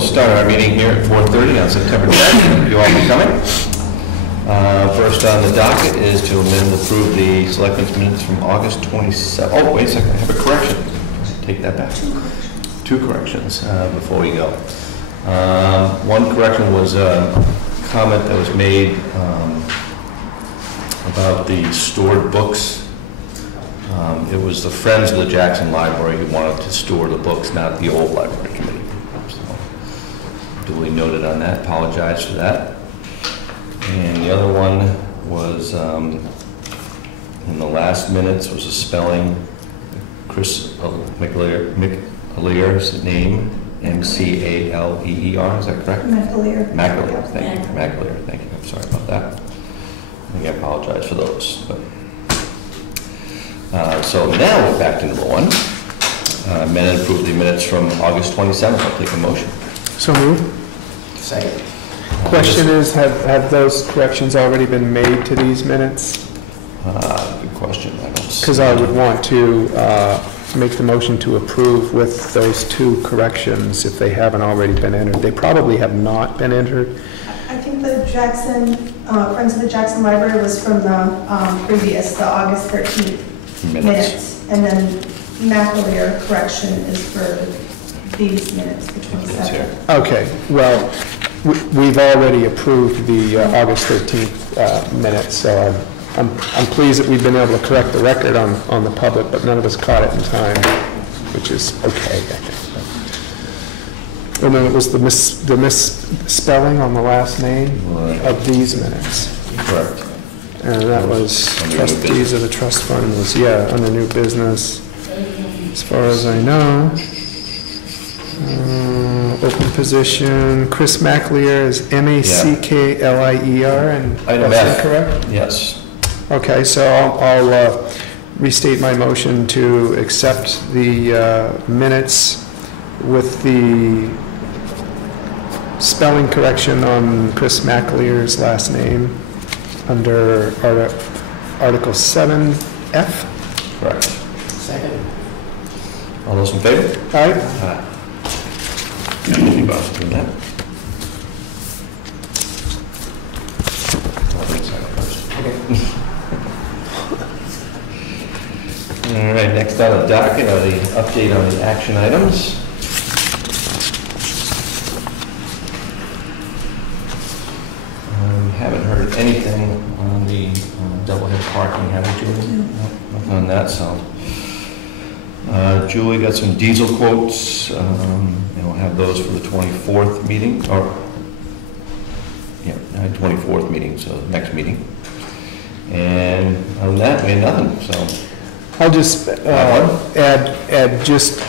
we'll start our meeting here at 4:30 on September 10th. You all be coming. First on the docket is to amend and approve the Selectmen's minutes from August 27th. Oh, wait a second, I have a correction. Take that back. Two corrections before we go. One correction was a comment that was made about the stored books. It was the Friends of the Jackson Library who wanted to store the books, not the old library committee. So, duly noted on that. Apologize for that. And the other one was in the last minutes was a spelling. Chris McAleer's name, M-C-A-L-E-E-R. Is that correct? McAleer. McAleer. Thank you. McAleer. Thank you. I'm sorry about that. I apologize for those. But, so now we're back to number one. Amend and approve the minutes from August 27th. I'll take a motion. So moved. Second. Question is, have those corrections already been made to these minutes? Good question. I don't see. Because I would want to make the motion to approve with those two corrections if they haven't already been entered. They probably have not been entered. I think the Jackson, Friends of the Jackson Library was from the previous, the August 13th minutes. And then McAleer correction is for these minutes, the 27th. Okay, well, we've already approved the August 13th minutes, so I'm pleased that we've been able to correct the record on the public, but none of us caught it in time, which is okay, I think. And then it was the misspelling on the last name of these minutes. Correct. And that was trustees of the trust fund was, under new business, as far as I know. Open position, Chris McAleer is M-A-C-K-L-I-E-R, and Item that's F. incorrect? Yes. Okay, so I'll restate my motion to accept the minutes with the spelling correction on Chris McAleer's last name under Article 7F. Correct. Second. All those in favor? Aye. Aye. Any buttons doing that? All right, next on the docket are the update on the action items. We haven't heard anything on the doublehead parking, have we, Julie? No. Nothing on that, so. Julie got some diesel quotes, and we'll have those for the 24th meeting, or, 24th meeting, so next meeting. And other than that, we had nothing, so. I'll just add just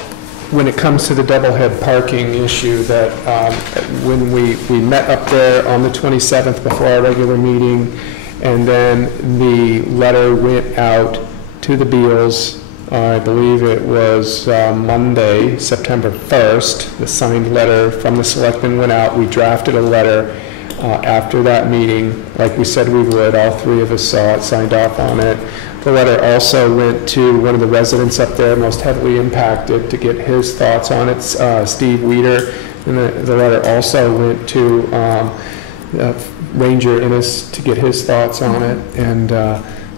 when it comes to the doublehead parking issue that when we met up there on the 27th before our regular meeting, and then the letter went out to the Beals. I believe it was Monday, September 1st. The signed letter from the Selectmen went out. We drafted a letter after that meeting, like we said we would. All three of us saw it, signed off on it. The letter also went to one of the residents up there most heavily impacted to get his thoughts on it, Steve Weeder. And the letter also went to Ranger Innes to get his thoughts on it. And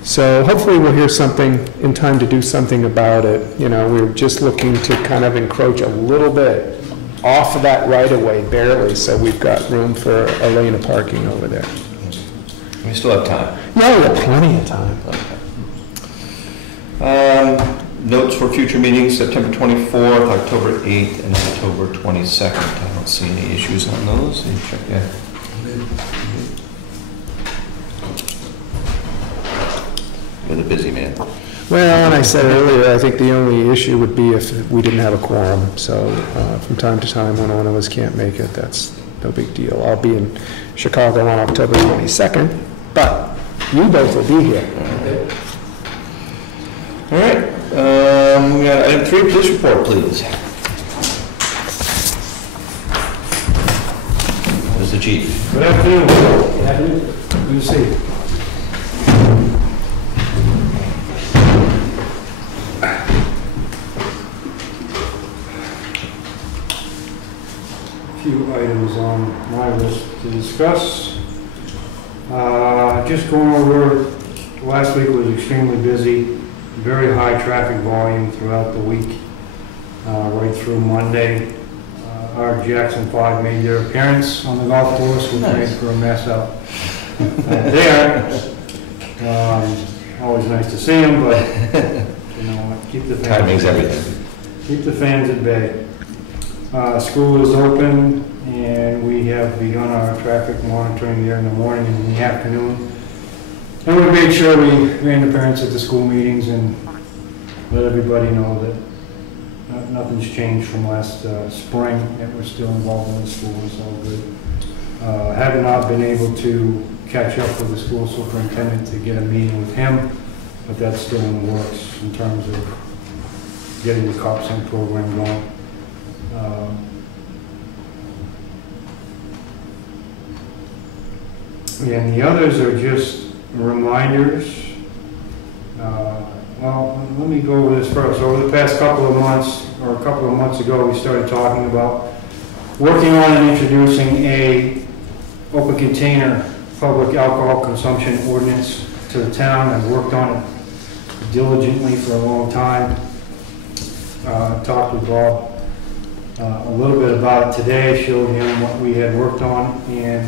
so hopefully we'll hear something in time to do something about it. You know, we're just looking to kind of encroach a little bit off of that right-of-way, barely, so we've got room for a lane of parking over there. We still have time. No, we have plenty of time. Okay. Notes for future meetings, September 24th, October 8th, and October 22nd. I don't see any issues on those. You check that. You're the busy man. Well, and I said earlier, I think the only issue would be if we didn't have a quorum. So from time to time, when one of us can't make it, that's no big deal. I'll be in Chicago on October 22nd, but you both will be here. All right. We got item 3, police report, please. Where's the chief? Good afternoon. Good afternoon. Good to see you. few items on my list to discuss. Just going over, last week was extremely busy, very high traffic volume throughout the week, right through Monday. Our Jackson 5 made their appearance on the golf course, which made for a mess out there. Always nice to see them, but, you know, keep the fans. Timing's everything. Keep the fans at bay. School is open, and we have begun our traffic monitoring there in the morning and in the afternoon. And we made sure we ran the parents at the school meetings and let everybody know that nothing's changed from last spring, that we're still involved in the school. It's all good. Have not been able to catch up with the school superintendent to get a meeting with him, but that's still in the works in terms of getting the Cop Sync program going. And the others are just reminders. Well, let me go over this first. Over the past couple of months, or a couple of months ago, we started talking about working on and introducing a open container public alcohol consumption ordinance to the town. I've worked on it diligently for a long time. Talked with Bob a little bit about it today, showed him what we had worked on, and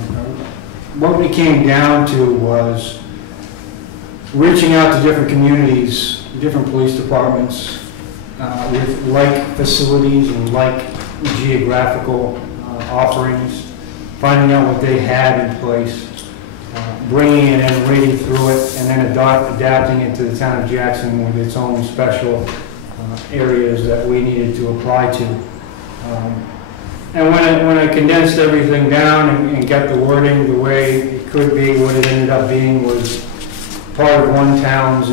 what we came down to was reaching out to different communities, different police departments with like facilities and like geographical offerings, finding out what they had in place, bringing it in, reading through it, and then adapting it to the town of Jackson with its own special areas that we needed to apply to. And when I condensed everything down and got the wording the way it could be, what it ended up being was part of one town's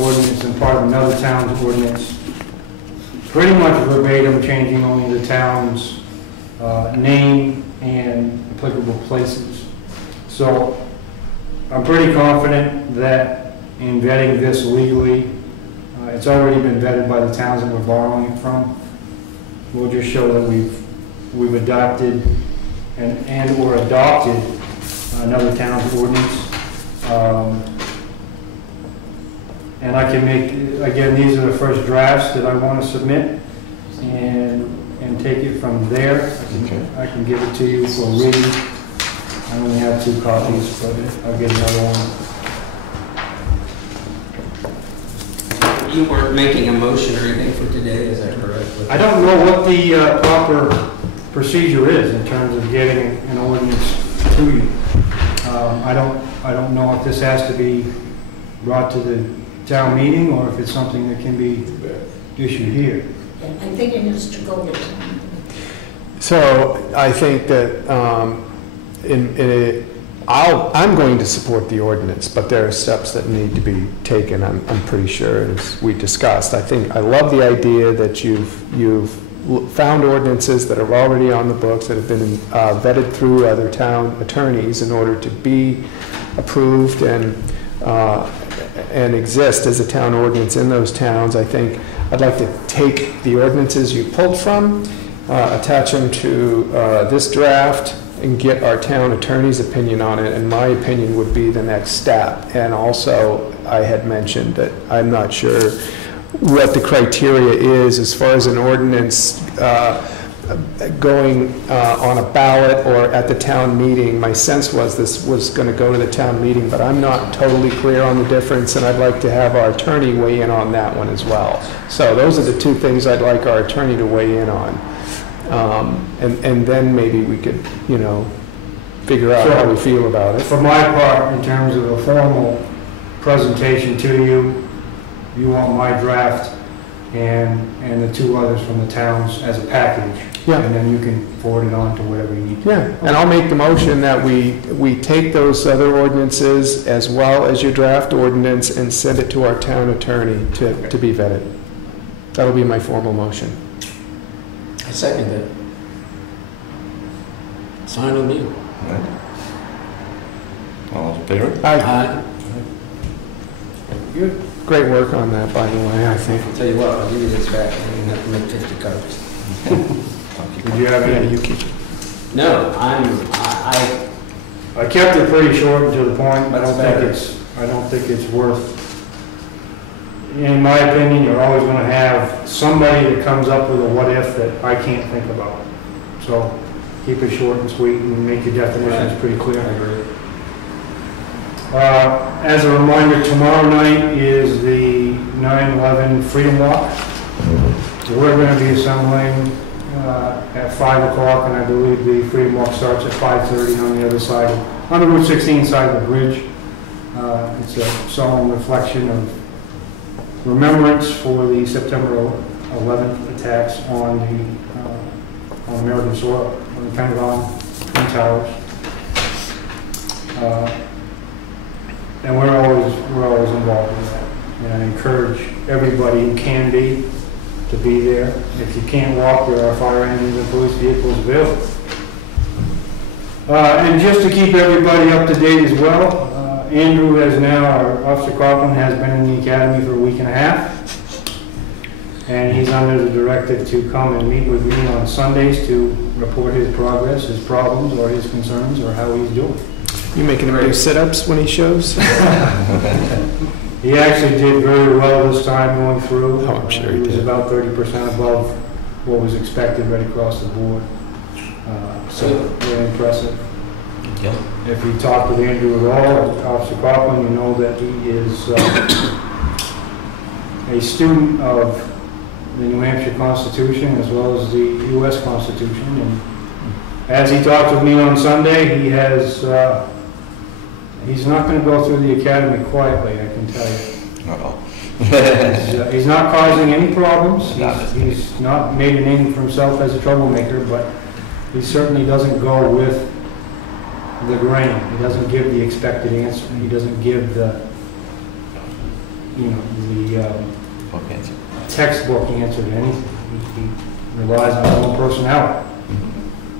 ordinance and part of another town's ordinance. Pretty much verbatim, changing only the town's name and applicable places. So I'm pretty confident that in vetting this legally, it's already been vetted by the towns that we're borrowing it from. We'll just show that we've adopted and or adopted another town's ordinance. And I can make, again, these are the first drafts that I want to submit and take it from there. I can give it to you for reading. I only have 2 copies, but I'll get another one. You weren't making a motion or anything for today, is that correct? I don't know what the proper procedure is in terms of getting an ordinance to you. I don't know if this has to be brought to the town meeting or if it's something that can be issued here. I think it needs to go to town. So I think that I'm going to support the ordinance, but there are steps that need to be taken, I'm pretty sure, as we discussed. I love the idea that you've found ordinances that are already on the books, that have been vetted through other town attorneys in order to be approved and exist as a town ordinance in those towns. I think I'd like to take the ordinances you pulled from, attach them to this draft, and get our town attorney's opinion on it, and my opinion would be the next step. And also, I had mentioned that I'm not sure what the criteria is as far as an ordinance going on a ballot or at the town meeting. My sense was this was going to go to the town meeting, but I'm not totally clear on the difference, and I'd like to have our attorney weigh in on that one as well. So those are the 2 things I'd like our attorney to weigh in on. And then maybe we could, figure out how we feel about it. For my part, in terms of a formal presentation to you, you want my draft and the 2 others from the towns as a package. Yeah. And then you can forward it on to whatever you need to. Yeah, and I'll make the motion that we take those other ordinances as well as your draft ordinance and send it to our town attorney to be vetted. That'll be my formal motion. I second that. Sign on you. All in favor? Aye. Good. Great work on that, by the way, I think. I'll tell you what, I'll give you this back, and you have to make 50 copies. I'll keep you have Yeah, any? you keep it. No, I kept it pretty short and to the point. That's better. I don't think it's worth, in my opinion, you're always gonna have somebody that comes up with a what if that I can't think about. So keep it short and sweet and make your definitions pretty clear. As a reminder, tomorrow night is the 9/11 Freedom Walk. We're going to be assembling at 5 o'clock, and I believe the Freedom Walk starts at 5:30 on the other side, on the Route 16 side of the bridge. It's a solemn reflection of remembrance for the September 11th attacks on American soil, on the Pentagon, Twin Towers. And we're always involved in that. And I encourage everybody who can be to be there. If you can't walk, there are fire engines and police vehicles available. And just to keep everybody up to date as well, Andrew has now, our Officer Coughlin has been in the academy for a week and a half. And he's under the directive to come and meet with me on Sundays to report his progress, his problems, or his concerns, or how he's doing. You making him do sit-ups when he shows? He actually did very well this time going through. Oh, I'm sure he was did. about 30% above what was expected right across the board. So very impressive. Yep. If you talk with Andrew at all, Officer Coughlin, you know that he is a student of the New Hampshire Constitution as well as the U.S. Constitution. And as he talked with me on Sunday, he has, he's not going to go through the academy quietly, I can tell you. Uh-oh. He's not causing any problems. Not He's not made a name for himself as a troublemaker, but he certainly doesn't go with the grain. He doesn't give the expected answer. He doesn't give the, the Book answer. textbook answer to anything. He relies on his own personality.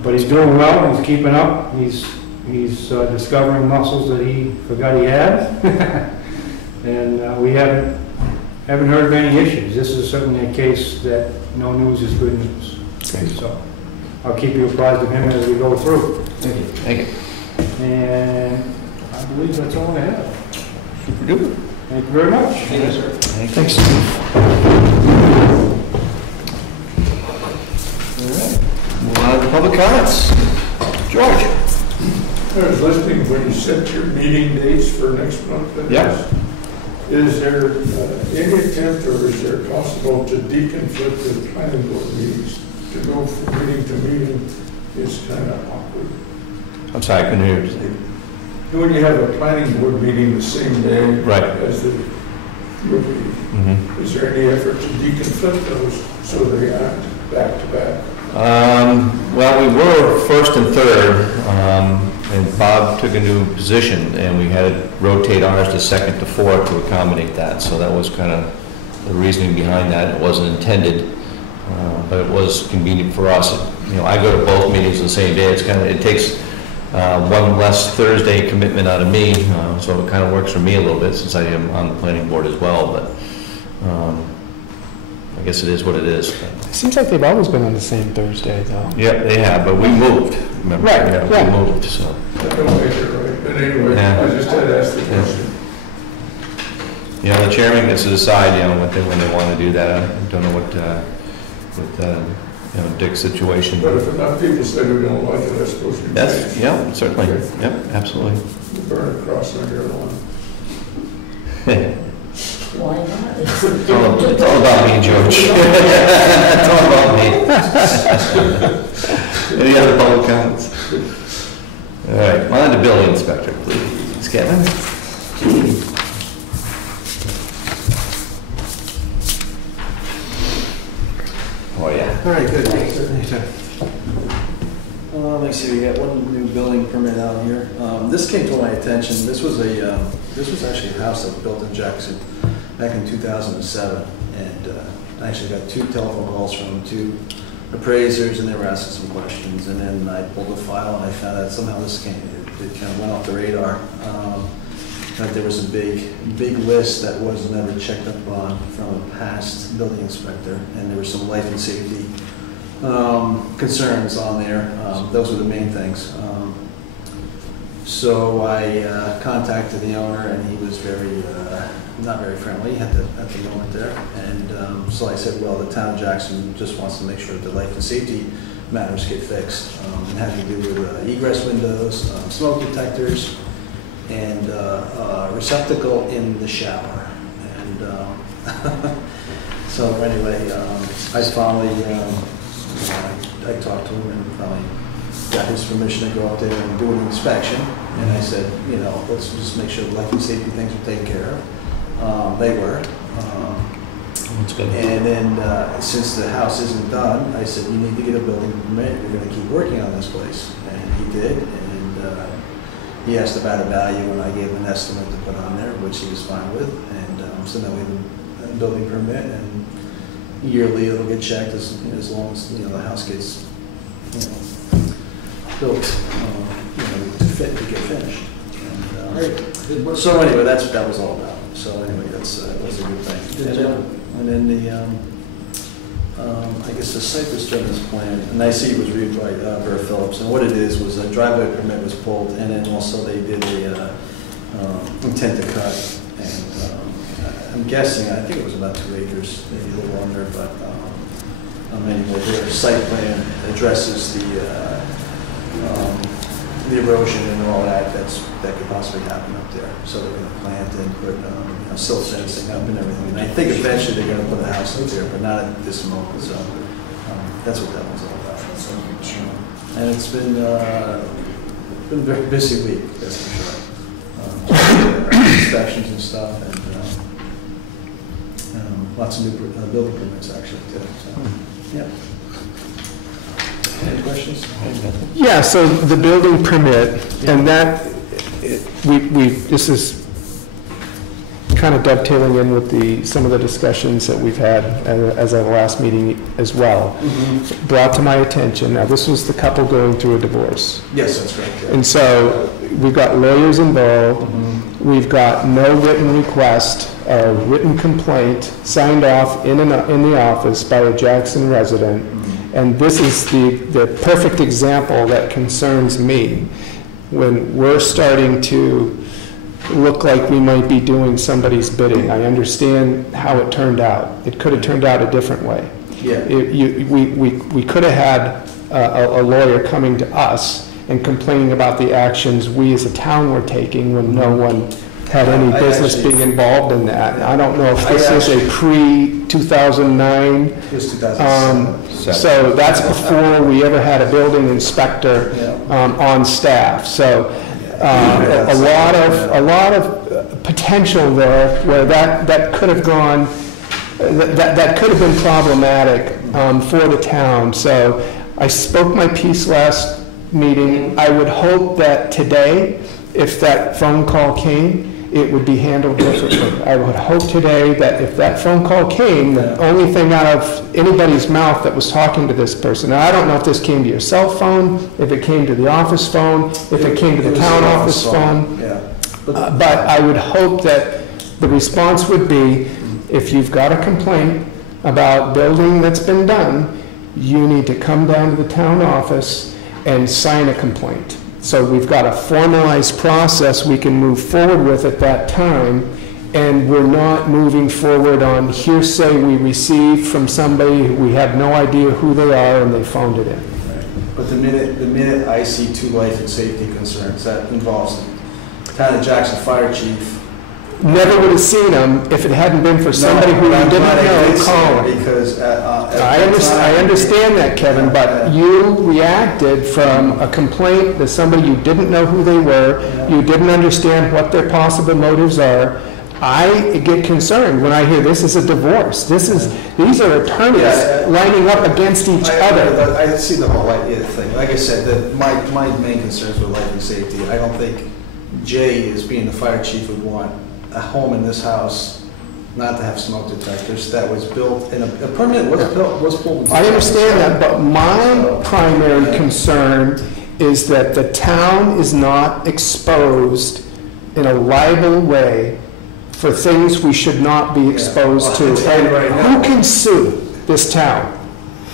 But he's doing well. He's keeping up. He's discovering muscles that he forgot he had. And we haven't heard of any issues. This is certainly a case that no news is good news. Okay. So I'll keep you apprised of him as we go through. Thank you. Thank you. And I believe that's all I have. Super duper. Thank you very much. Thank you, sir. Thanks, Steve. All right. Move on to the public comments. George. I was listening when you set your meeting dates for next month. Yeah. Is there any attempt or is there possible to deconflict the planning board meetings? To go from meeting to meeting is kind of awkward. I'm sorry, I couldn't hear you. When you have a planning board meeting the same day Right. as the movie, Mm-hmm. is there any effort to deconflict those so they aren't back to back? Well, we were first and third, and Bob took a new position, and we had to rotate ours to second to fourth to accommodate that. So that was kind of the reasoning behind that. It wasn't intended, but it was convenient for us. I go to both meetings the same day. It takes one less Thursday commitment out of me, so it kind of works for me a little bit since I am on the planning board as well. But I guess it is what it is. It seems like they've always been on the same Thursday, though. Yeah, they have, but we moved, remember? Right, Yeah, yeah. we moved, so. That don't make it right, but anyway, Yeah. I just had asked the question. The chairman gets to decide, when they want to do that. I don't know what, Dick's situation. But if enough people say we don't like it, I suppose we That's, can. yeah, certainly, yep, absolutely. Burn a cross on your lawn. Why not? It's all about me, George. It's all about me. Any other public comments? All right, on to building inspector, please. Kevin? Oh, yeah. All right, good. Let me see, we got one new building permit out here. This came to my attention. This was actually a house that was built in Jackson back in 2007. And I actually got 2 telephone calls from 2 appraisers, and they were asking some questions. And then I pulled the file and I found out somehow it kind of went off the radar. That there was a big list that was never checked up on from a past building inspector, and there was some life and safety concerns on there. Those were the main things. So I contacted the owner, and he was not very friendly at the moment there. And so I said, well, the town of Jackson just wants to make sure that the life and safety matters get fixed. And having to do with egress windows, smoke detectors, and receptacle in the shower. And so anyway, I finally, I talked to him and finally got his permission to go out there and do an inspection. And I said, let's just make sure the life and safety things are taken care of. They were. That's good. And then since the house isn't done, I said, you need to get a building permit. You're going to keep working on this place. And he did. And he asked about a value, and I gave him an estimate to put on there, which he was fine with. And so now we have a building permit, and yearly it'll get checked as long as the house gets built to get finished. And, so anyway, that was all about. So anyway, that's a good thing. And then I guess the site disturbance plan, and I see it was reviewed by Bert Phillips, and what it is was a driveway permit was pulled, and then also they did a intent to cut, and I'm guessing, I think it was about 2 acres, maybe a little under, but anyway, their site plan addresses the erosion and all that could possibly happen up there. So they're going to plant and put silt fencing up and everything. And I think eventually they're going to put a house up there, but not at this moment. So that's what that one's all about. So, and it's been a very busy week, that's for sure. Inspections and stuff, and lots of new building permits actually too. So, yeah. Any questions? Yeah, so the building permit, and that, this is kind of dovetailing in with some of the discussions that we've had as of the last meeting as well. Mm-hmm. Brought to my attention, now this was the couple going through a divorce. Yes, that's correct. Yeah. And so we've got lawyers involved, we've got no written request, a written complaint signed off in the office by a Jackson resident. And this is the perfect example that concerns me when we're starting to look like we might be doing somebody's bidding. I understand how it turned out. It could have turned out a different way. Yeah. We could have had a lawyer coming to us and complaining about the actions we as a town were taking when no one had any business being involved in that. I don't know if this is a pre-2009. It was 2007. So that's before we ever had a building inspector on staff. So a lot of potential there where that could have gone, that could have been problematic for the town. So I spoke my piece last meeting. I would hope that today, if that phone call came, it would be handled differently. I would hope today that if that phone call came, the only thing out of anybody's mouth that was talking to this person, now I don't know if this came to your cell phone, if it came to the office phone, if it came to the town office phone. Yeah. But I would hope that the response would be, if you've got a complaint about building that's been done, you need to come down to the town office and sign a complaint. So we've got a formalized process we can move forward with at that time, and we're not moving forward on hearsay we received from somebody, we have no idea who they are, and they phoned it in. Right. But the minute I see 2 life and safety concerns, that involves the town of Jackson fire chief. Never would have seen them if it hadn't been for somebody who didn't know calling. Because I understand that, Kevin, but you reacted from a complaint to somebody you didn't know who they were, you didn't understand what their possible motives are. I get concerned when I hear this is a divorce. These are attorneys lining up against each other. I see the whole idea thing. Like I said, my main concerns were life and safety. I don't think Jay, as being the fire chief, would want a home in this house not to have smoke detectors. That was built, and a permit was pulled. I understand that, but my primary concern is that the town is not exposed in a liable way for things we should not be exposed to. And who can sue this town?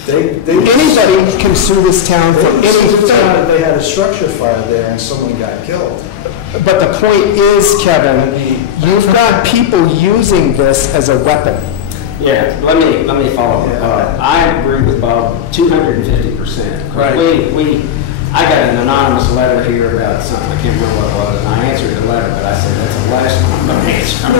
Anybody can sue this town for anything. They had a structure fire there and someone got killed. But the point is, Kevin, you've got people using this as a weapon. Yeah, let me follow up. I agree with Bob 250%. Right. I got an anonymous letter here about something, I can't remember what it was, and I answered the letter, but I said, that's the last one I'm going to answer. No,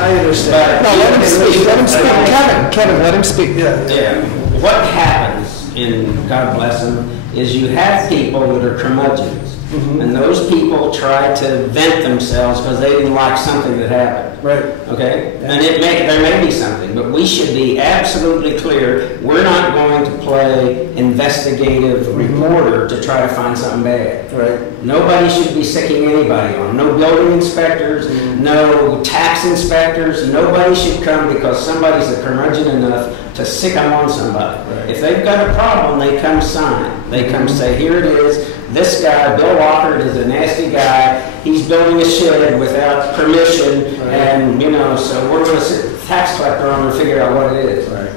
I understand. No, let him speak, let him speak. Kevin, let him speak. Yeah. What happens, in God bless them, is you have people that are curmudgeons. And those people try to vent themselves because they didn't like something that happened. Right. Okay? And there may be something, but we should be absolutely clear, we're not going to play investigative reporter to try to find something bad. Right. Nobody should be sicking anybody on. No building inspectors, no tax inspectors, nobody should come because somebody's a curmudgeon enough to sick them on somebody. Right. If they've got a problem, they come sign. They come say, here it is. This guy, Bill Walker, is a nasty guy. He's building a shed without permission, and so we're going to sit the tax collector on and figure out what it is. Right.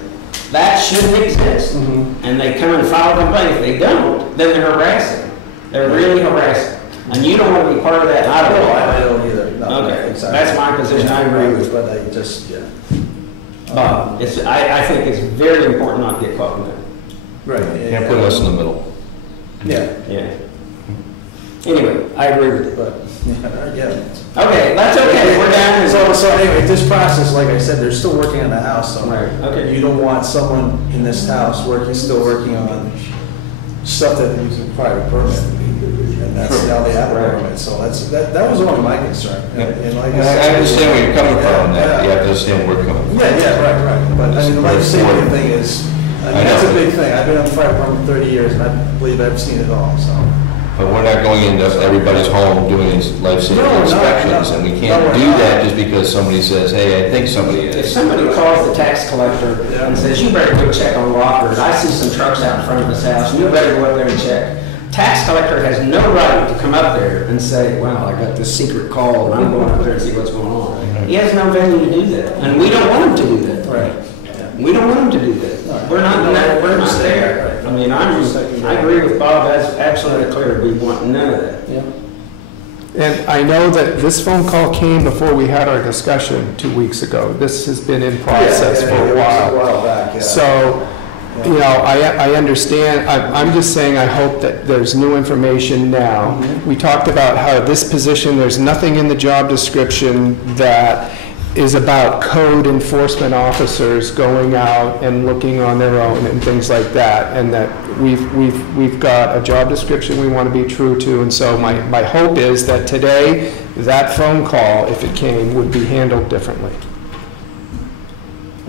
That shouldn't exist. And they come and file a complaint. If they don't, then they're harassing. They're really harassing. And you don't want to be part of that. I don't know. I don't either. No, Okay, exactly. that's my position. I agree with. But I just, I think it's very important not to get caught in that. Right. Can't put us in the middle. Yeah. Yeah. Anyway, I agree with it. But, yeah. Okay, that's okay. We're down. So anyway, this process, like I said, they're still working on the house. So Right. Okay. you don't want someone in this house still working on stuff that needs a private permit. And that's how they have a permit. So that was only my concern. And like I said, I understand where you're coming from, yeah. you have to understand where we're coming from. Yeah, right. But I mean, the life-saving thing is, that's a big thing. I've been on the fire department 30 years, and I believe I've seen it all, so. But we're not going into everybody's home doing these life-saving No, inspections, and we can't we're do not. that just because somebody says, hey, I think somebody If is. somebody calls the tax collector and says, you better go check on lockers, I see some trucks out in front of this house, you better go up there and check. Tax collector has no right to come up there and say, well, I got this secret call and I'm going up there and see what's going on. He has no venue to do that, and we don't want him to do that. Right. We don't want him to do that. We're not there. I mean, I agree with Bob, that's absolutely clear, we want none of that. And I know that this phone call came before we had our discussion 2 weeks ago. This has been in process for a while. A while back, yeah. So, I understand, I'm just saying I hope that there's new information now. We talked about how this position, there's nothing in the job description that is about code enforcement officers going out and looking on their own and things like that, and that we've got a job description we want to be true to, and so my hope is that today, that phone call, if it came, would be handled differently.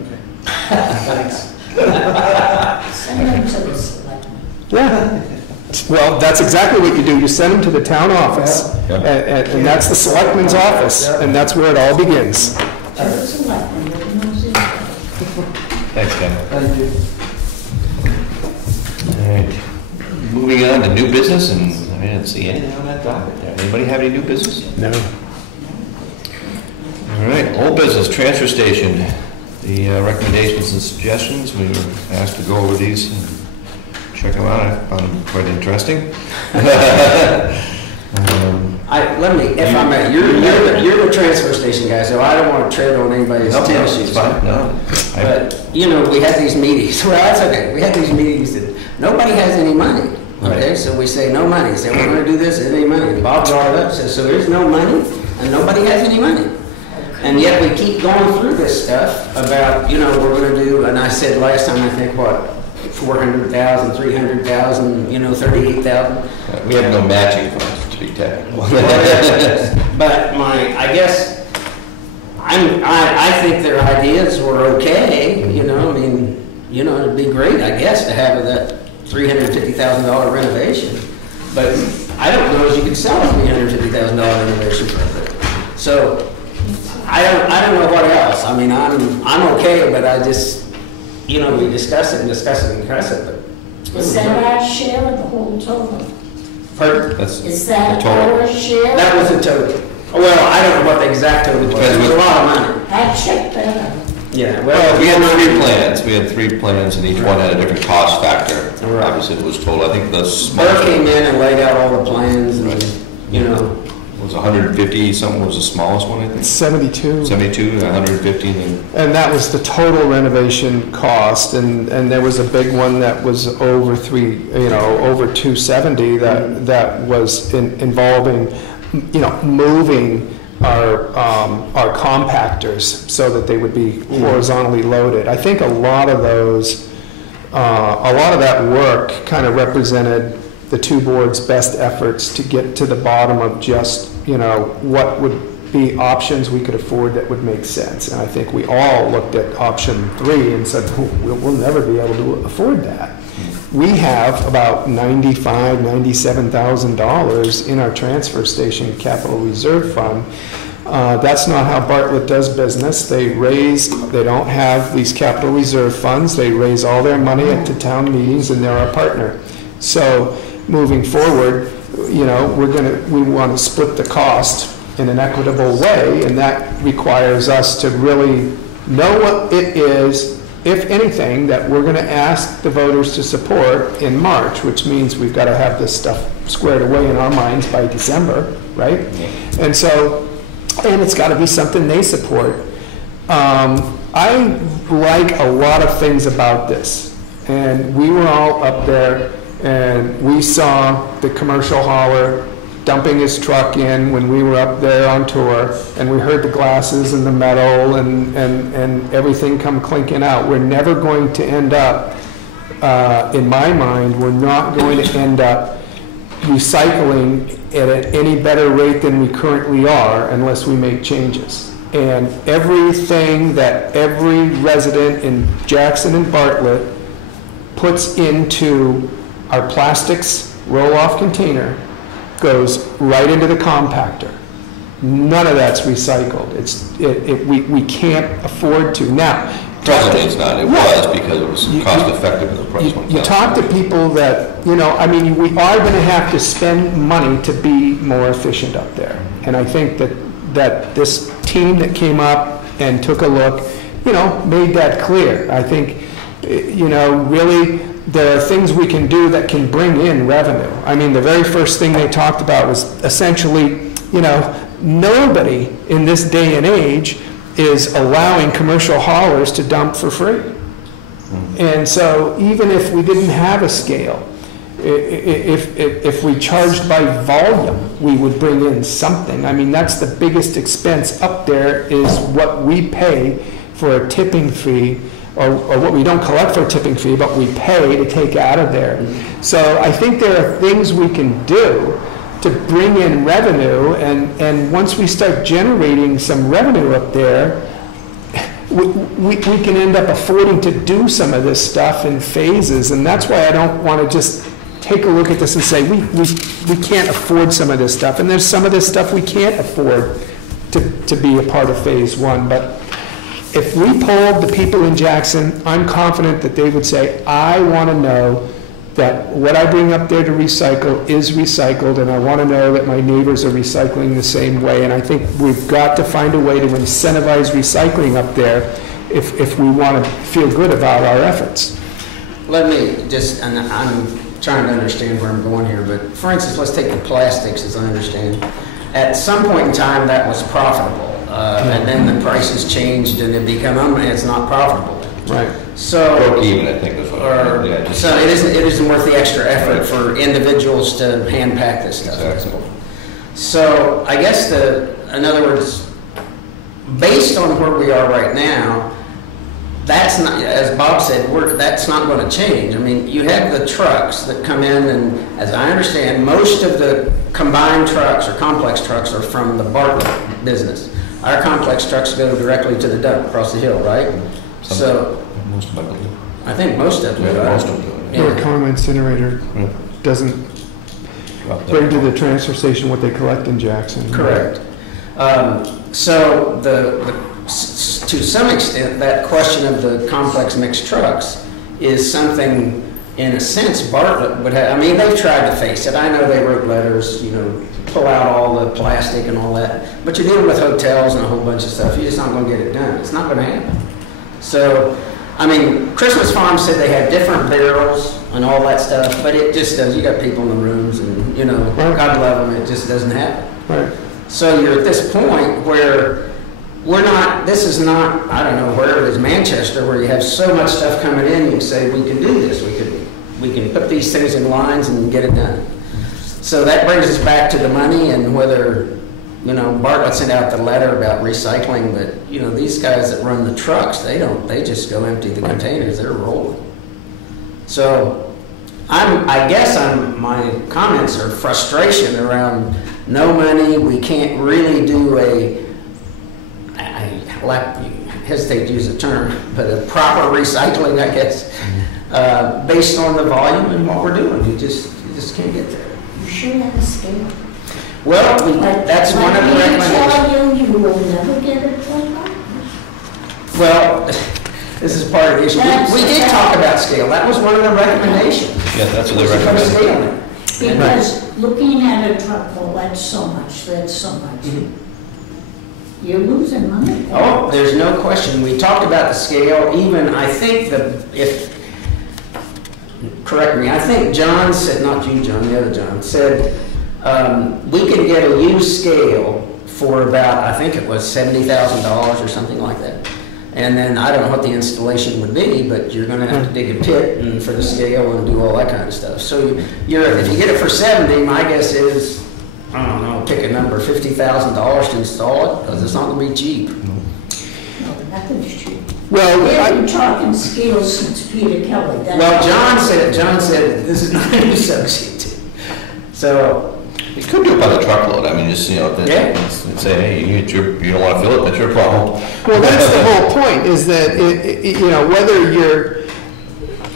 Okay. Thanks. Send them to the selectmen. Yeah. Well, that's exactly what you do. You send them to the town office, Yeah. and that's the selectman's office, and that's where it all begins. To the selectmen, they can know zero. Thanks, Ken. Thank you. All right. Moving on to new business, and I didn't see anything on that docket there. Anybody have any new business? No. All right, old business, transfer station. The recommendations and suggestions, we were asked to go over these and check them out. I found them quite interesting. If I may, you're the transfer station guy, so I don't want to tread on anybody's tennis shoes. It's fine, no. But, we had these meetings, well, that's okay, we had these meetings that nobody has any money, okay? Right. So we say, no money, say, we're gonna do this, any money. And Bob brought it up, says, so there's no money, and nobody has any money. And yet we keep going through this stuff about, we're gonna do, and I said last time, I think, what, 400,000, 300,000, 38,000. We have no matching funds, to be technical. But I guess, I think their ideas were okay, it'd be great, I guess, to have that $350,000 renovation. But I don't know if you could sell a $350,000 renovation project. So, I don't know what else. I mean, I'm okay, but I just, we discuss it, but. Is that our share of the whole total? Pardon? Is that the total. our share? That was the total. Well, I don't know what the exact total was. It was a lot of money. I checked that out. Yeah, Well, we had three plans. We had three plans, and each one had a different cost factor. Right. Obviously, it was total. I think the Burke smallest came in and laid out all the plans and, you know, was 150. Something was the smallest one, I think. 72. 72, 150, and then And that was the total renovation cost, and there was a big one that was over over 270 that was involving, moving our compactors so that they would be horizontally loaded. I think a lot of that work kind of represented the two boards' best efforts to get to the bottom of just, what would be options we could afford that would make sense. And I think we all looked at option 3 and said, we'll never be able to afford that. We have about $95,000, $97,000 in our transfer station capital reserve fund. That's not how Bartlett does business. They don't have these capital reserve funds. They raise all their money at the town meetings, and they're our partner. So moving forward, we want to split the cost in an equitable way, and that requires us to really know what it is, if anything, that we're going to ask the voters to support in March, which means we've got to have this stuff squared away in our minds by December, right? And it's got to be something they support. I like a lot of things about this, and we were all up there, and we saw the commercial hauler dumping his truck in when we were up there on tour, and we heard the glasses and the metal and everything come clinking out. We're never going to end up, in my mind, we're not going to end up recycling at any better rate than we currently are unless we make changes. And everything that every resident in Jackson and Bartlett puts into our plastics roll-off container goes right into the compactor. None of that's recycled. We can't afford to. Now, presently it's not. It was because it was cost effective at the price point. You talk to people that, we are going to have to spend money to be more efficient up there. And I think that this team that came up and took a look, made that clear. I think, really, there are things we can do that can bring in revenue. The very first thing they talked about was essentially, nobody in this day and age is allowing commercial haulers to dump for free. And so even if we didn't have a scale, if we charged by volume, we would bring in something. That's the biggest expense up there, is what we pay for a tipping fee, or what we don't collect for a tipping fee, but we pay to take out of there. So I think there are things we can do to bring in revenue, and once we start generating some revenue up there, we can end up affording to do some of this stuff in phases. And that's why I don't want to just take a look at this and say we can't afford some of this stuff, and there's some of this stuff we can't afford to be a part of phase 1. But if we polled the people in Jackson, I'm confident that they would say, I want to know that what I bring up there to recycle is recycled, and I want to know that my neighbors are recycling the same way. And I think we've got to find a way to incentivize recycling up there if we want to feel good about our efforts. let me just, and I'm trying to understand where I'm going here, but for instance, let's take the plastics, as I understand. At some point in time, that was profitable, and then the prices changed and it became, it's not profitable. Right. So, Broke even, I think, is what. Yeah, just- so it isn't worth the extra effort for individuals to hand pack this stuff. Exactly. So I guess in other words, based on where we are right now, that's not, as Bob said, that's not going to change. I mean, you have the trucks that come in, and as I understand, most of the combined trucks or complex trucks are from the Bartlett business. Our complex trucks go directly to the dump across the hill, right? So, Most of them do. I think most of them Yeah, do. most of them do. Or a common incinerator Yeah. doesn't bring to the transfer station what they collect in Jackson. Correct. So to some extent, that question of the complex mixed trucks is something, in a sense, Bartlett would have. I mean, they've tried to face it. I know they wrote letters, pull out all the plastic and all that. But you're dealing with hotels and a whole bunch of stuff. You're just not going to get it done. It's not going to happen. So, I mean, Christmas Farm said they had different barrels and all that stuff, but it just does, you got people in the rooms and, you know, God love them, it just doesn't happen. Right. So you're at this point where we're not, this is not, I don't know, where it is, Manchester, where you have so much stuff coming in, you can say, we can do this, we can put these things in lines and get it done. So that brings us back to the money and whether, you know, Bartlett sent out the letter about recycling, but, you know, these guys that run the trucks, they just go empty the containers, they're rolling. So I guess my comments are frustration around no money, we can't really do I hesitate to use the term, but a proper recycling, I guess, based on the volume and what we're doing. You just can't get there. You should have a scale. Well, that's one of the recommendations. Tell you will never get it like that. Well, this is part of the issue. We did talk about scale. That was one of the recommendations. Yeah, that's what they Put a recommend. scale in. Because looking at a truck, well, that's so much. You're losing money. Oh, there's no question. We talked about the scale. Even, I think correct me, I think John said, not you, John, the other John, said we can get a used scale for about, I think it was $70,000 or something like that. And then I don't know what the installation would be, but you're going to have to dig a pit and for the scale and do all that kind of stuff. So if you get it for 70, my guess is, I don't know, pick a number, $50,000 to install it, because it's not going to be cheap. No, nothing's cheap. Well, They've been talking scales since Peter Kelly. Well, John said this is not a new subject. So, You could do it by the truckload, I mean, just, you know, say, hey, you don't want to fill it, that's your problem. well, that's the whole point, is that, you know, whether you're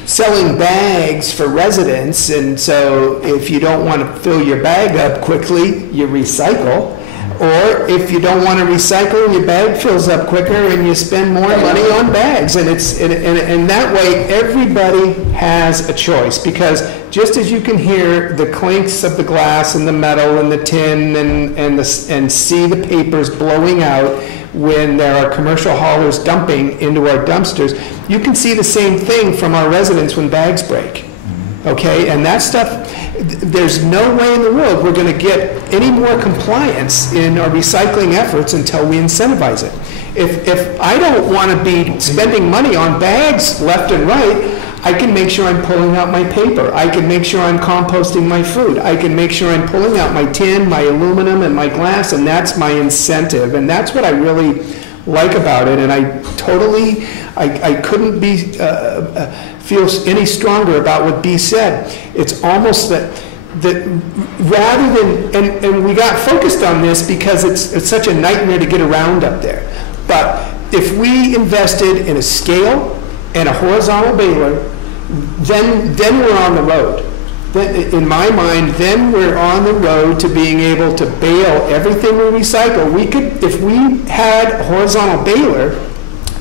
selling bags for residents, and so if you don't want to fill your bag up quickly, you recycle, or if you don't want to recycle, your bag fills up quicker and you spend more money on bags. And and that way, everybody has a choice, because just as you can hear the clinks of the glass and the metal and the tin and see the papers blowing out when there are commercial haulers dumping into our dumpsters, you can see the same thing from our residents when bags break. Okay, and that stuff, there's no way in the world we're going to get any more compliance in our recycling efforts until we incentivize it. If I don't want to be spending money on bags left and right, I can make sure I'm pulling out my paper. I can make sure I'm composting my food. I can make sure I'm pulling out my tin, my aluminum, and my glass, and that's my incentive. And that's what I really like about it. And I couldn't feel any stronger about what Bea said. It's almost that rather than, and we got focused on this because it's such a nightmare to get around up there. But if we invested in a scale and a horizontal baler, then we're on the road. In my mind, then we're on the road to being able to bale everything we recycle. We could, if we had a horizontal baler,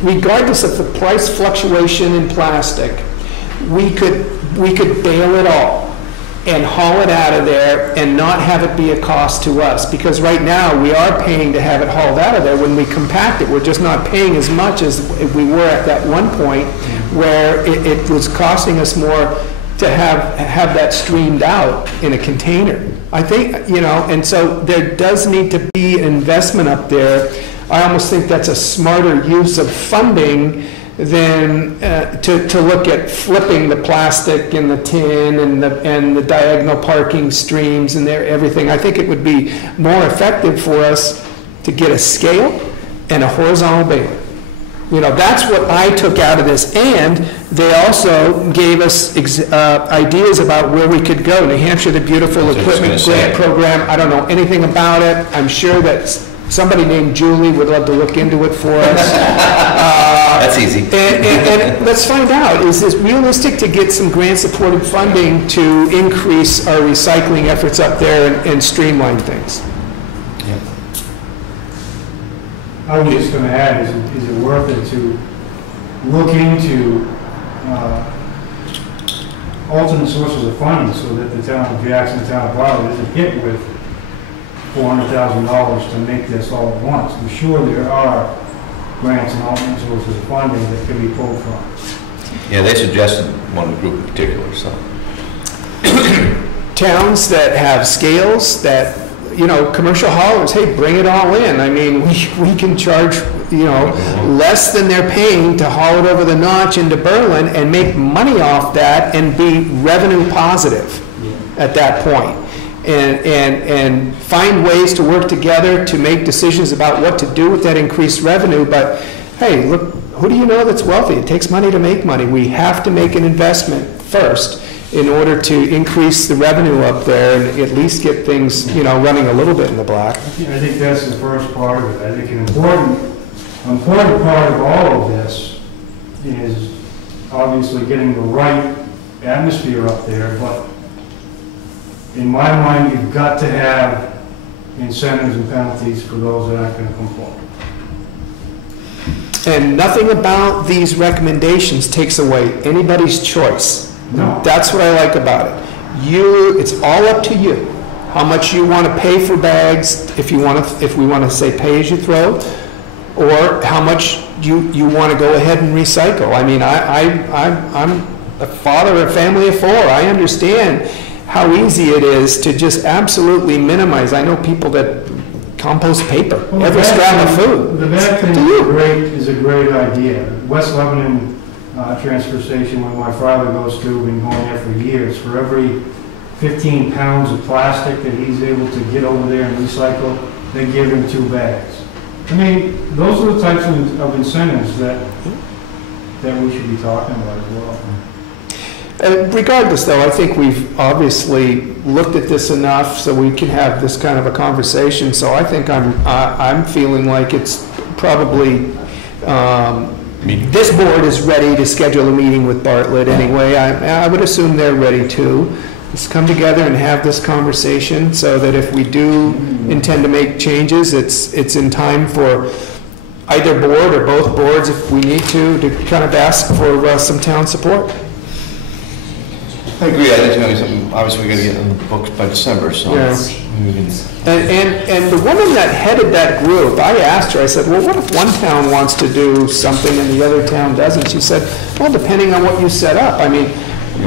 regardless of the price fluctuation in plastic, we could bale it all and haul it out of there and not have it be a cost to us. Because right now, we are paying to have it hauled out of there. When we compact it, we're just not paying as much as we were at that one point where it was costing us more to have that streamed out in a container. I think, you know, and so there does need to be an investment up there. I almost think that's a smarter use of funding than to look at flipping the plastic and the tin and the diagonal parking streams and everything. I think it would be more effective for us to get a scale and a horizontal baler. You know, that's what I took out of this. And they also gave us ideas about where we could go. New Hampshire, the Beautiful Equipment Grant Program. I don't know anything about it. I'm sure that somebody named Julie would love to look into it for us. That's easy. And let's find out, is this realistic to get some grant-supported funding to increase our recycling efforts up there and streamline things? I was just going to add, is it worth it to look into alternate sources of funding so that the town of Jackson, the town of Bartlett isn't hit with $400,000 to make this all at once? I'm sure there are grants and alternate sources of funding that can be pulled from. Yeah, they suggested one group in particular, so. Towns that have scales that, you know, commercial haulers, hey, bring it all in. I mean, we can charge, you know, less than they're paying to haul it over the notch into Berlin and make money off that and be revenue positive at that point. And find ways to work together to make decisions about what to do with that increased revenue. But hey, look, who do you know that's wealthy? It takes money to make money. We have to make an investment first in order to increase the revenue up there and at least get things, you know, running a little bit in the black. I think that's the first part of it. I think an important part of all of this is obviously getting the right atmosphere up there, but in my mind, you've got to have incentives and penalties for those that aren't going to conform. And nothing about these recommendations takes away anybody's choice. No. That's what I like about it. It's all up to you. How much you want to pay for bags, if we want to say pay as you throw, or how much you want to go ahead and recycle. I mean, I'm a father of a family of 4. I understand how easy it is to just absolutely minimize. I know people that compost paper, every scrap of food. The bag thing is a great idea. West Lebanon transfer station, where my father goes to, been going there for years. For every 15 pounds of plastic that he's able to get over there and recycle, they give him 2 bags. I mean, those are the types of incentives that we should be talking about as well. Regardless, though, I think we've obviously looked at this enough so we can have this kind of a conversation. So I think I'm feeling like it's probably this board is ready to schedule a meeting with Bartlett anyway. I would assume they're ready too. Let's come together and have this conversation so that if we do intend to make changes, it's in time for either board or both boards, if we need to kind of ask for some town support. I agree. I think it's going to be something, obviously, we got to get in the books by December, so. Yeah. We can. And the woman that headed that group, I asked her, I said, well, what if one town wants to do something and the other town doesn't? She said, well, depending on what you set up. I mean,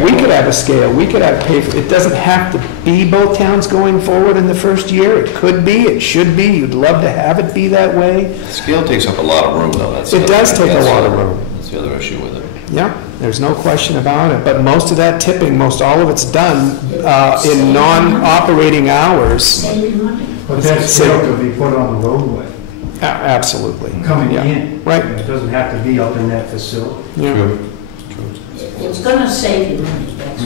we could have a scale, we could have pay for, it doesn't have to be both towns going forward in the first year. It could be, it should be, you'd love to have it be that way. The scale takes up a lot of room, though. It does take a lot of room. That's the other issue with it. Yeah, there's no question about it, but most of that tipping, most all of it's done in non-operating hours. Saving money. But that scale could be put on the roadway. Absolutely. Coming Yeah. in. Right. It doesn't have to be up in that facility. Yeah. True. It's gonna save you money, that's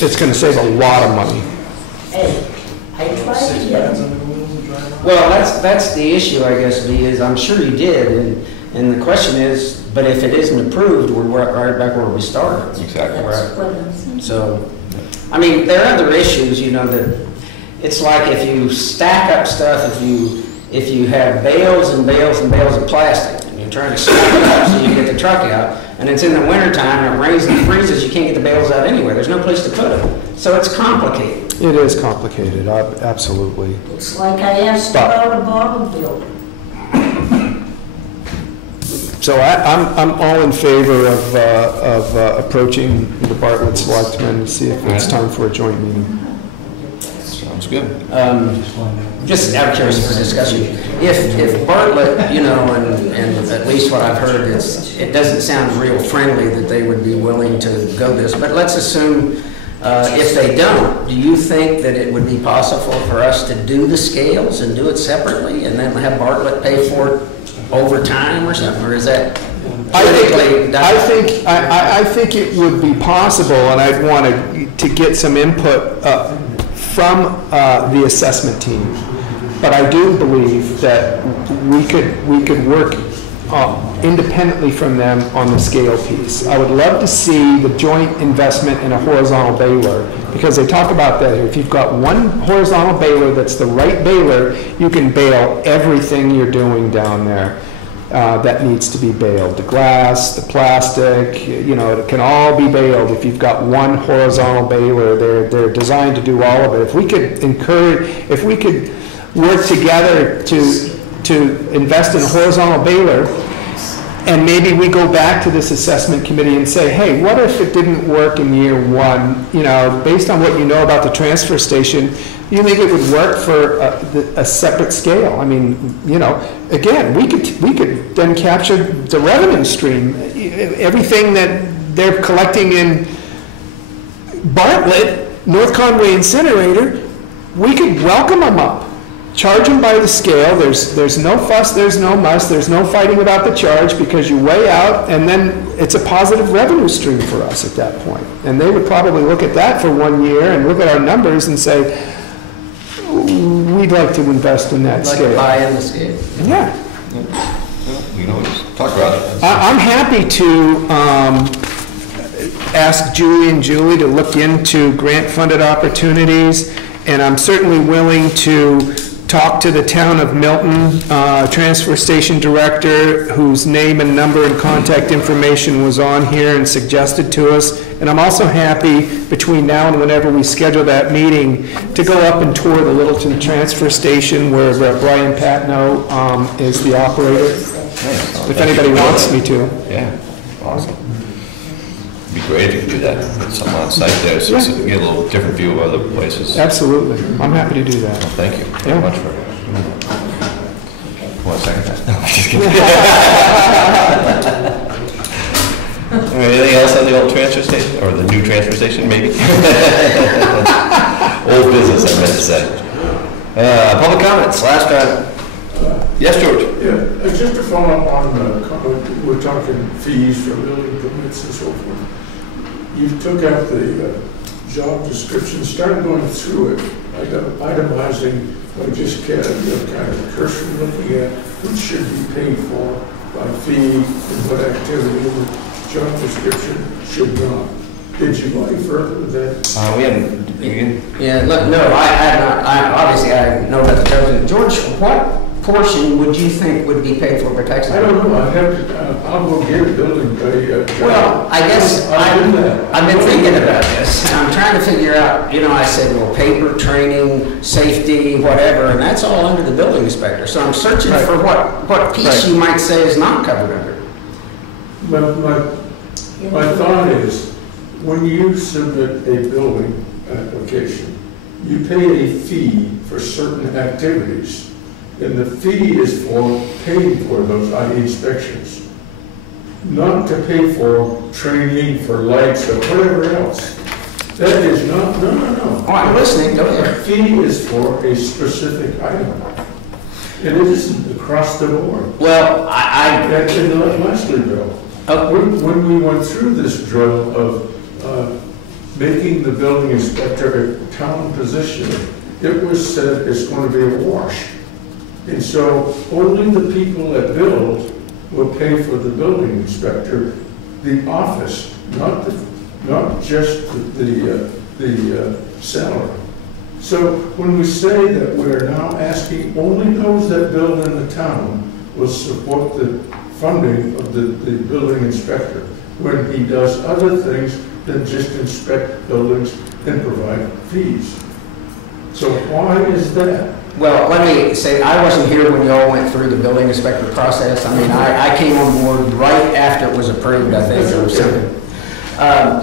It's going to save a lot of money. Hey, I tried to get them. Well, that's the issue, I guess, Dee, is I'm sure you did, and the question is, but if it isn't approved, we're right back where we started. Exactly. That's what I'm saying. So, I mean, there are other issues, you know, that, it's like if you stack up stuff, if you have bales and bales and bales of plastic, and you're trying to stack it up so you can get the truck out, and it's in the wintertime, and it rains and freezes, you can't get the bales out anywhere, there's no place to put them. So it's complicated. It is complicated, absolutely. It's like I asked about a bottle bill. So I'm all in favor of approaching the Bartlett Selectmen and see if it's time for a joint meeting. Sounds good. Just out of curiosity for discussion, if Bartlett, you know, and at least what I've heard is, it doesn't sound real friendly that they would be willing to go this, but let's assume if they don't, do you think that it would be possible for us to do the scales and do it separately and then have Bartlett pay for it over time or something, or is that politically? I think it would be possible, and I'd want to get some input from the assessment team. But I do believe that we could work independently from them on the scale piece. I would love to see the joint investment in a horizontal baler, because they talk about that. If you've got one horizontal baler that's the right baler, you can bale everything you're doing down there that needs to be baled. The glass, the plastic, you know, it can all be baled if you've got one horizontal baler. They're designed to do all of it. If we could work together to to invest in a horizontal baler, and maybe we go back to this assessment committee and say, hey, what if it didn't work in year one? You know, based on what you know about the transfer station, do you think it would work for a separate scale? I mean, you know, again, we could then capture the revenue stream. Everything that they're collecting in Bartlett, North Conway Incinerator, we could welcome them up. Charge them by the scale. There's no fuss, there's no muss, there's no fighting about the charge because you weigh out, and then it's a positive revenue stream for us at that point. And they would probably look at that for 1 year and look at our numbers and say, we'd like to invest in that scale. Like buy in the scale. Yeah. We can always talk about it. I'm happy to ask Julie and Julie to look into grant-funded opportunities, and I'm certainly willing to talk to the town of Milton transfer station director, whose name and number and contact information was on here and suggested to us. And I'm also happy, between now and whenever we schedule that meeting, to go up and tour the Littleton transfer station where Brian Patno is the operator, if anybody wants me to. Yeah, awesome. It'd be great if you could do that, put something on site there, so you can get a little different view of other places. Absolutely. I'm happy to do that. Well, thank you very much for it. Want to second that? No, I'm just kidding. All right, anything else on the old transfer station, or the new transfer station, maybe? Old business, I meant to say. Public comments, last time. Yes, George? Yeah, just to follow up on we're talking fees for building permits and so forth. You took out the job description, started going through it, itemizing, like just kind of cursory looking at what should be paid for by fee and what activity in the job description should not. Did you go any further with that? We hadn't. Yeah, look, no, I had not. Obviously, I know about the terms. George, what portion would you think would be paid for by taxes? I don't know. I have to. I'll go get a building. Well, I guess I've been thinking about this. I'm trying to figure out. You know, I said, well, paper, training, safety, whatever, and that's all under the building inspector. So I'm searching for what piece you might say is not covered under. My thought is, when you submit a building application, you pay a fee for certain activities. And the fee is for paying for those, i.e. inspections, not to pay for training, for lights, or whatever else. That is not, no. Oh, I'm listening, go ahead. A fee is for a specific item. And it isn't across the board. Well, That's in the Leslie bill. When we went through this drill of making the building inspector a town position, it was said it's going to be a wash. And so only the people that build will pay for the building inspector, the office, not just the salary. So when we say that we're now asking only those that build in the town will support the funding of the building inspector, when he does other things than just inspect buildings and provide fees. So why is that? Well, let me say, I wasn't here when you all went through the building inspector process. I mean, I came on board right after it was approved, I think, or something.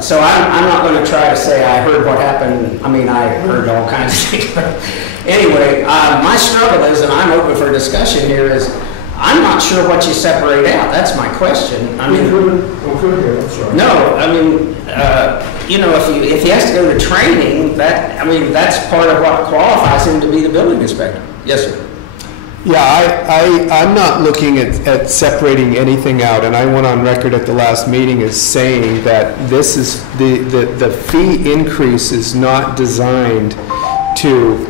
So I'm not going to try to say I heard what happened. I mean, I heard all kinds of things. But anyway, my struggle is, and I'm open for discussion here, is I'm not sure what you separate out. That's my question. I mean, I'm sorry. No, I mean, you know, if he has to go to training, that's part of what qualifies him to be the building inspector. Yes, sir. Yeah, I'm not looking at separating anything out, and I went on record at the last meeting as saying that this is, the fee increase is not designed to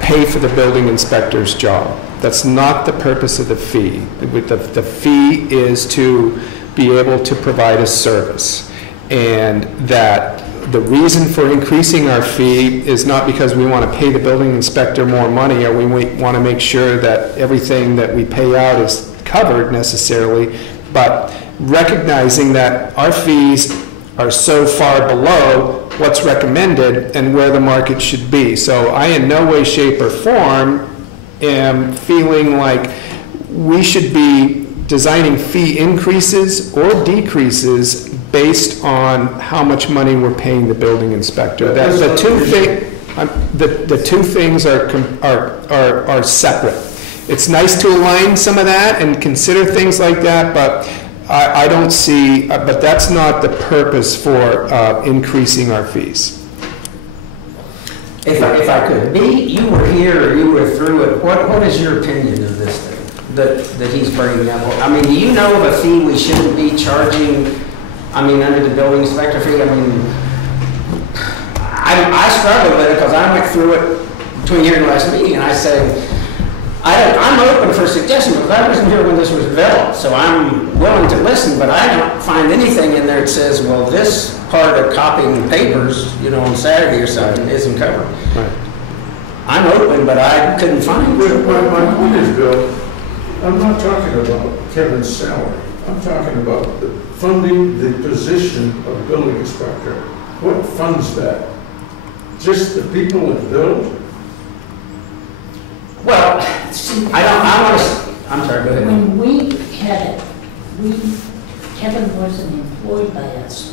pay for the building inspector's job. That's not the purpose of the fee. The fee is to be able to provide a service, and that the reason for increasing our fee is not because we want to pay the building inspector more money, or we want to make sure that everything that we pay out is covered necessarily, but recognizing that our fees are so far below what's recommended and where the market should be. So I in no way, shape, or form am feeling like we should be designing fee increases or decreases based on how much money we're paying the building inspector. The two things are separate. It's nice to align some of that and consider things like that, but I don't see, but that's not the purpose for increasing our fees. If I could, you were here, or you were through it, what is your opinion of this thing that he's bringing up? I mean, do you know of a fee we shouldn't be charging, I mean, under the building inspector fee? I mean, I struggle with it because I went through it between here and last meeting, and I said, I'm open for suggestions, because I wasn't here when this was developed, so I'm willing to listen, but I don't find anything in there that says, well, this part of copying papers, you know, on Saturday or something isn't covered. Right. I'm open, but I couldn't find it. My point is, Bill, I'm not talking about Kevin's salary. I'm talking about funding the position of building inspector. What funds that? Just the people that build? Well, I'm sorry, go ahead. When we had it, Kevin wasn't employed by us.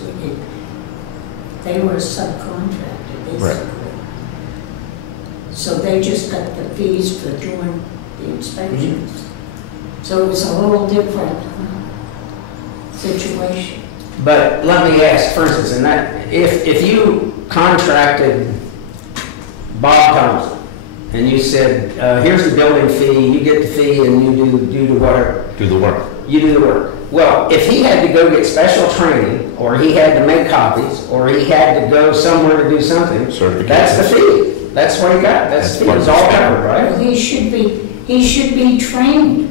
They were a subcontractor, basically. So they just got the fees for doing the inspections. Mm-hmm. So it was a whole different situation. But let me ask, for instance, in that, if you contracted Bob Thompson, and you said, here's the building fee, you get the fee, and you do the work. Do the work. You do the work. Well, if he had to go get special training, or he had to make copies, or he had to go somewhere to do something, that's the fee. That's what he got. That's the fee. It's all covered, right? Well, he should be trained.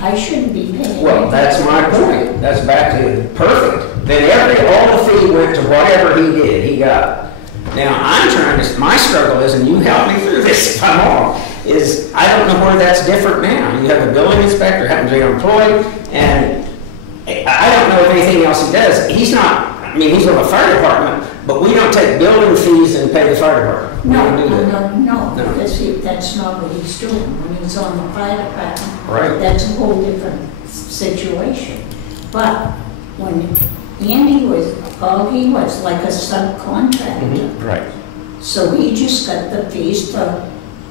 I shouldn't be paying. Well, that's my point. That's back to perfect. Then all the fee went to whatever he did, he got. Now, my struggle is, and you help me through this if I'm wrong, is I don't know where that's different now. You have a building inspector, happens to be an employee, and I don't know if anything else he does. He's with the fire department, but we don't take building fees and pay the fire department. No, because that's not what he's doing. When he's on the fire department, right, that's a whole different situation. But when Andy was, he was like a subcontractor. Mm-hmm. Right. So he just got the fees for,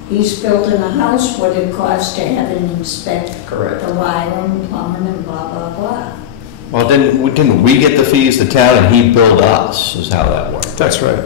he's building a house, what it costs to have an inspect. Correct. The wiring, plumbing, and blah, blah, blah. Well, didn't we get the fees, the town, and he billed us, is how that worked? That's right.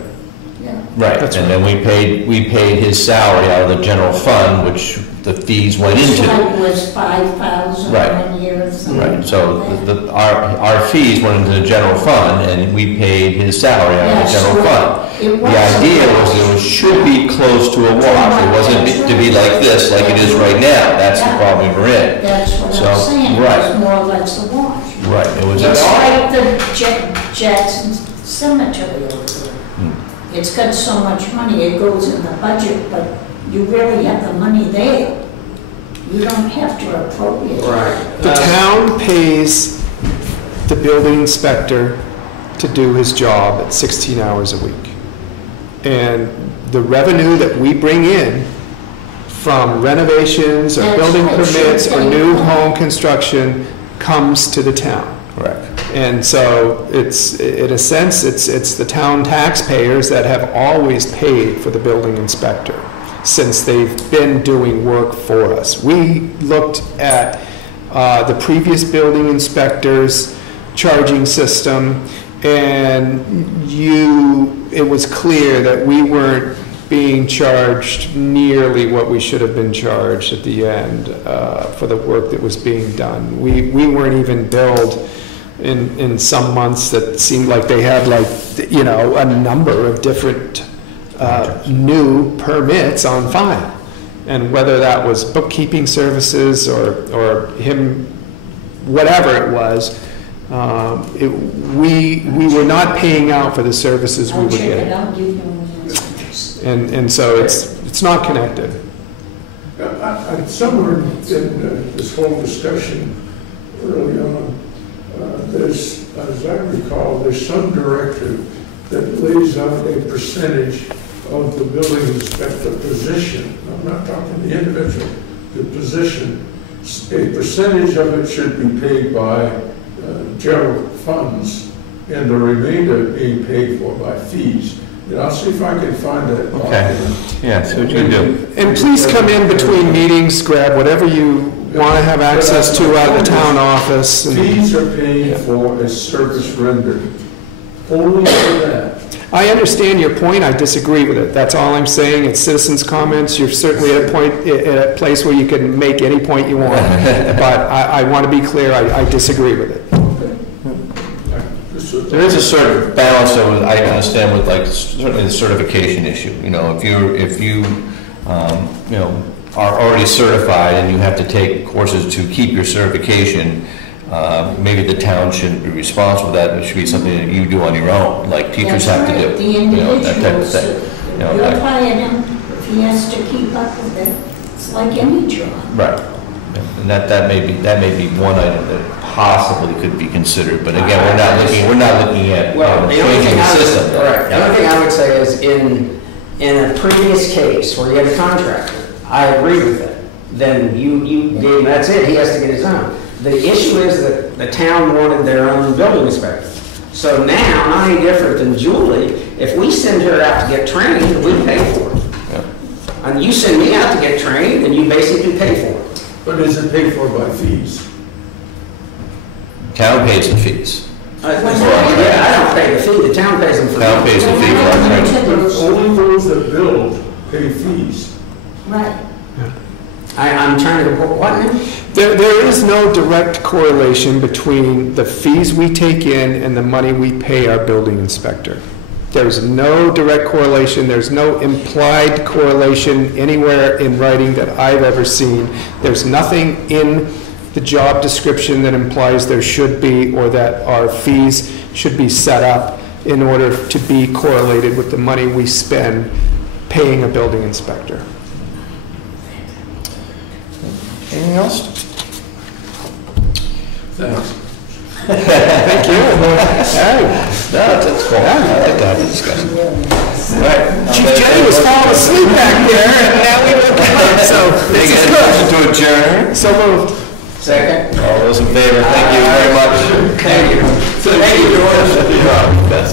Yeah. Right, That's and then we paid his salary out of the general fund, which the fees went into. It was $5,000 Right. 1 year or something. Right, so our fees went into the general fund, and we paid his salary out of the general fund. The idea was it should be close to a wash. It wasn't to be like this, like it is right now. That's the problem we're in. That's what So, I'm saying, right. it was more or less a wash. Right, it was. It's like the Jackson Cemetery over there. It's got so much money, it goes in the budget, but you really have the money there. You don't have to appropriate it. Right. The town pays the building inspector to do his job at 16 hours a week. And the revenue that we bring in from renovations or That's building what it should permits or be. new home construction comes to the town. Correct. And so it's, in a sense, it's the town taxpayers that have always paid for the building inspector since they've been doing work for us. We looked at the previous building inspector's charging system, and it was clear that we weren't being charged nearly what we should have been charged at the end for the work that was being done. We weren't even billed in some months that seemed like they had a number of different new permits on file. And whether that was bookkeeping services or him, whatever it was, we were not paying out for the services we I'll were check it getting. out, give you an answer. And so it's not connected. Somewhere in this whole discussion early on, as I recall, there's some directive that lays out a percentage of the building inspector position. I'm not talking the individual, the position a percentage of it should be paid by general funds, and the remainder being paid for by fees. And I'll see if I can find that. Okay. Yeah, see what you can do. And please come in between meetings, grab whatever you want to have access to out of the town office. and- Fees are paid for a service rendered, only for that. I understand your point, I disagree with it, that's all I'm saying, it's citizens' comments, you're certainly at a place where you can make any point you want, but I want to be clear, I disagree with it. There is a sort of balance, though, I understand, with like certainly the certification issue. You know, if you are already certified and you have to take courses to keep your certification, maybe the town shouldn't be responsible for that. It should be something that you do on your own, like teachers have to do. The You know, that type of individuals, thing. You know, you'll hire him, if he has to keep up with it, it's like any job. Right. And that may be one item that possibly could be considered, but again, we're not looking at Well, the only changing thing the I would, system. correct. The only thing I would say is in a previous case where you had a contractor, I agree with that. Then you gave, that's it, he has to get his own. The issue is that the town wanted their own building inspector. So now, not any different than Julie, if we send her out to get trained, we pay for it. Yeah. And you send me out to get trained, and you basically pay for it. But is it paid for by fees? Town pays the fees. Yeah, I don't pay the fee, the town pays them for Town pays the fee for our training. But only those that build pay fees. Right. I'm trying to, what now? There is no direct correlation between the fees we take in and the money we pay our building inspector. There's no direct correlation, there's no implied correlation anywhere in writing that I've ever seen. There's nothing in the job description that implies there should be, or that our fees should be set up in order to be correlated with the money we spend paying a building inspector. Anything else? Thanks. Thank you. Hey. No, that's cool. I like to have the discussion. Right. Chief Jenny was falling asleep back there, and now we woke him up, so this is good. Motion to adjourn. So moved. Second. All those in favor, thank you very much. Thank you. Thank you, George. That's